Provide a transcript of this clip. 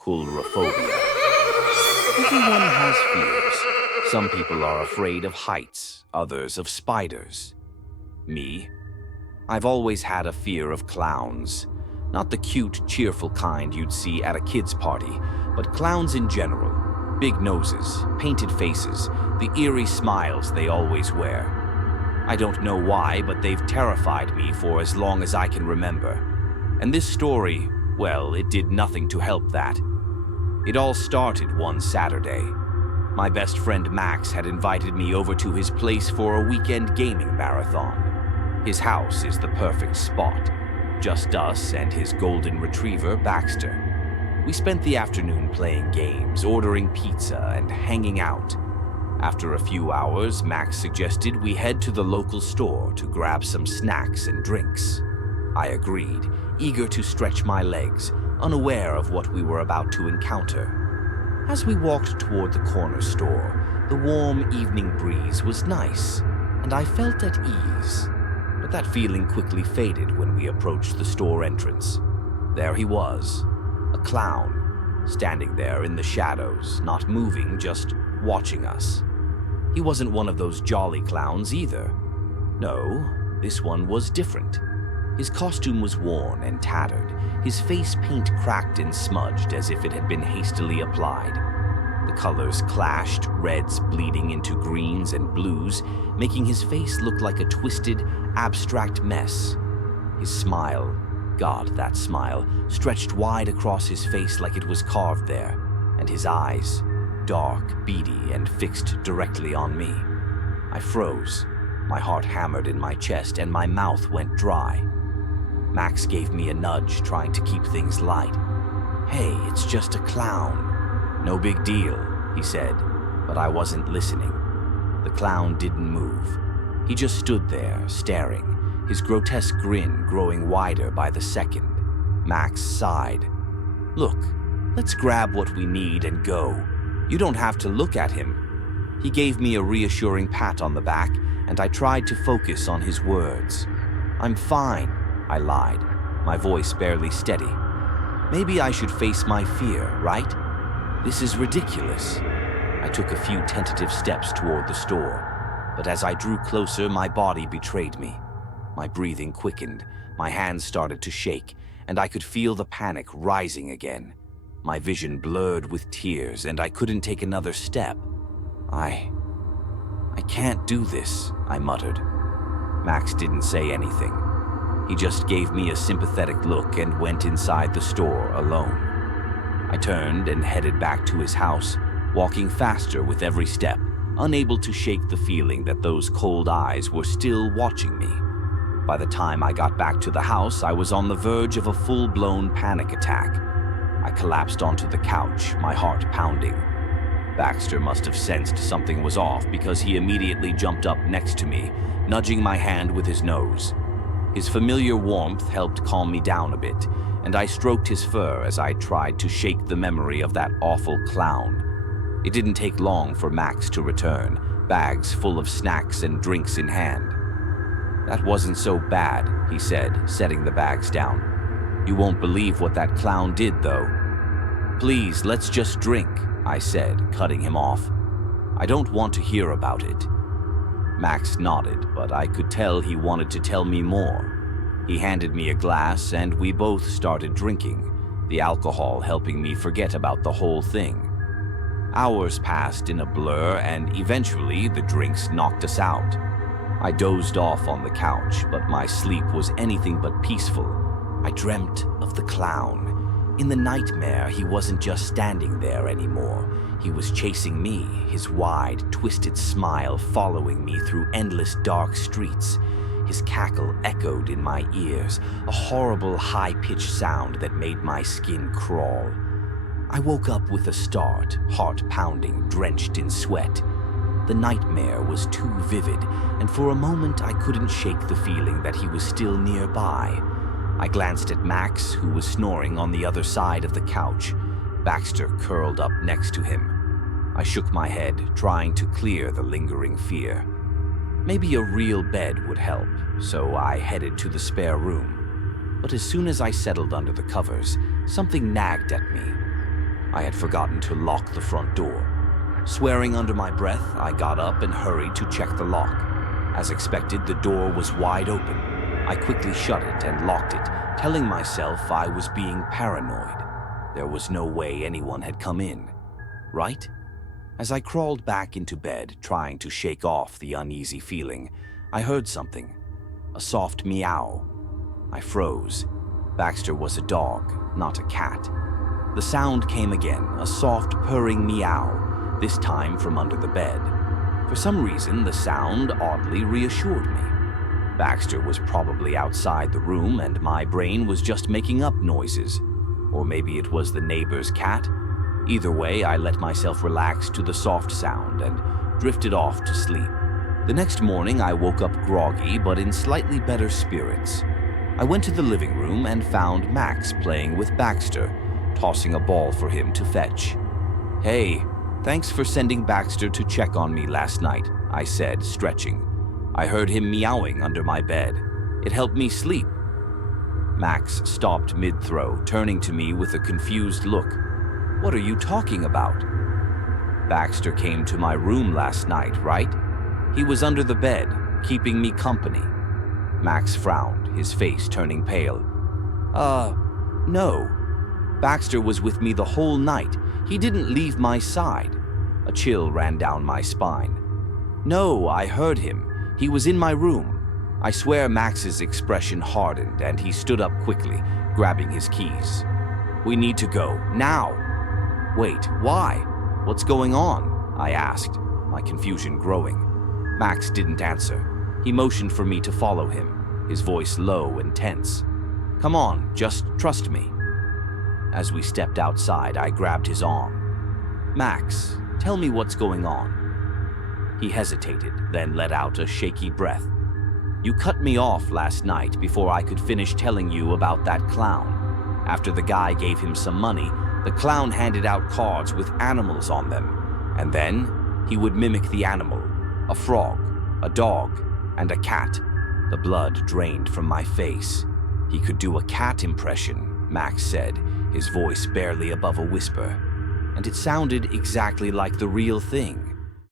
Coulrophobia. Everyone has fears. Some people are afraid of heights, others of spiders. Me? I've always had a fear of clowns. Not the cute, cheerful kind you'd see at a kid's party, but clowns in general. Big noses, painted faces, the eerie smiles they always wear. I don't know why, but they've terrified me for as long as I can remember. And this story, well, it did nothing to help that. It all started one Saturday. My best friend Max had invited me over to his place for a weekend gaming marathon. His house is the perfect spot. Just us and his golden retriever, Baxter. We spent the afternoon playing games, ordering pizza, and hanging out. After a few hours, Max suggested we head to the local store to grab some snacks and drinks. I agreed, eager to stretch my legs, unaware of what we were about to encounter. As we walked toward the corner store, the warm evening breeze was nice, and I felt at ease. But that feeling quickly faded when we approached the store entrance. There he was, a clown, standing there in the shadows, not moving, just watching us. He wasn't one of those jolly clowns either. No, this one was different. His costume was worn and tattered, his face paint cracked and smudged as if it had been hastily applied. The colors clashed, reds bleeding into greens and blues, making his face look like a twisted, abstract mess. His smile, God, that smile, stretched wide across his face like it was carved there, and his eyes, dark, beady, and fixed directly on me. I froze. My heart hammered in my chest, and my mouth went dry. Max gave me a nudge, trying to keep things light. "Hey, it's just a clown. No big deal," he said, but I wasn't listening. The clown didn't move. He just stood there, staring, his grotesque grin growing wider by the second. Max sighed. "Look, let's grab what we need and go. You don't have to look at him." He gave me a reassuring pat on the back, and I tried to focus on his words. "I'm fine," I lied, my voice barely steady. "Maybe I should face my fear, right? This is ridiculous." I took a few tentative steps toward the store, but as I drew closer, my body betrayed me. My breathing quickened, my hands started to shake, and I could feel the panic rising again. My vision blurred with tears, and I couldn't take another step. I can't do this," I muttered. Max didn't say anything. He just gave me a sympathetic look and went inside the store alone. I turned and headed back to his house, walking faster with every step, unable to shake the feeling that those cold eyes were still watching me. By the time I got back to the house, I was on the verge of a full-blown panic attack. I collapsed onto the couch, my heart pounding. Baxter must have sensed something was off because he immediately jumped up next to me, nudging my hand with his nose. His familiar warmth helped calm me down a bit, and I stroked his fur as I tried to shake the memory of that awful clown. It didn't take long for Max to return, bags full of snacks and drinks in hand. "That wasn't so bad," he said, setting the bags down. "You won't believe what that clown did, though." "Please, let's just drink," I said, cutting him off. "I don't want to hear about it." Max nodded, but I could tell he wanted to tell me more. He handed me a glass, and we both started drinking, the alcohol helping me forget about the whole thing. Hours passed in a blur, and eventually the drinks knocked us out. I dozed off on the couch, but my sleep was anything but peaceful. I dreamt of the clown. In the nightmare, he wasn't just standing there anymore. He was chasing me, his wide, twisted smile following me through endless dark streets. His cackle echoed in my ears, a horrible high-pitched sound that made my skin crawl. I woke up with a start, heart pounding, drenched in sweat. The nightmare was too vivid, and for a moment I couldn't shake the feeling that he was still nearby. I glanced at Max, who was snoring on the other side of the couch. Baxter curled up next to him. I shook my head, trying to clear the lingering fear. Maybe a real bed would help, so I headed to the spare room. But as soon as I settled under the covers, something nagged at me. I had forgotten to lock the front door. Swearing under my breath, I got up and hurried to check the lock. As expected, the door was wide open. I quickly shut it and locked it, telling myself I was being paranoid. There was no way anyone had come in, right? As I crawled back into bed, trying to shake off the uneasy feeling, I heard something. A soft meow. I froze. Baxter was a dog, not a cat. The sound came again, a soft purring meow, this time from under the bed. For some reason, the sound oddly reassured me. Baxter was probably outside the room and my brain was just making up noises. Or maybe it was the neighbor's cat. Either way, I let myself relax to the soft sound and drifted off to sleep. The next morning, I woke up groggy but in slightly better spirits. I went to the living room and found Max playing with Baxter, tossing a ball for him to fetch. "Hey, thanks for sending Baxter to check on me last night," I said, stretching. "I heard him meowing under my bed. It helped me sleep." Max stopped mid-throw, turning to me with a confused look. "What are you talking about?" "Baxter came to my room last night, right? He was under the bed, keeping me company." Max frowned, his face turning pale. No. Baxter was with me the whole night. He didn't leave my side." A chill ran down my spine. "No, I heard him. He was in my room." I swear Max's expression hardened and he stood up quickly, grabbing his keys. "We need to go, now." "Wait, why? What's going on?" I asked, my confusion growing. Max didn't answer. He motioned for me to follow him, his voice low and tense. "Come on, just trust me." As we stepped outside, I grabbed his arm. "Max, tell me what's going on." He hesitated, then let out a shaky breath. "You cut me off last night before I could finish telling you about that clown. After the guy gave him some money, the clown handed out cards with animals on them, and then he would mimic the animal, a frog, a dog, and a cat." The blood drained from my face. "He could do a cat impression," Max said, his voice barely above a whisper. "And it sounded exactly like the real thing."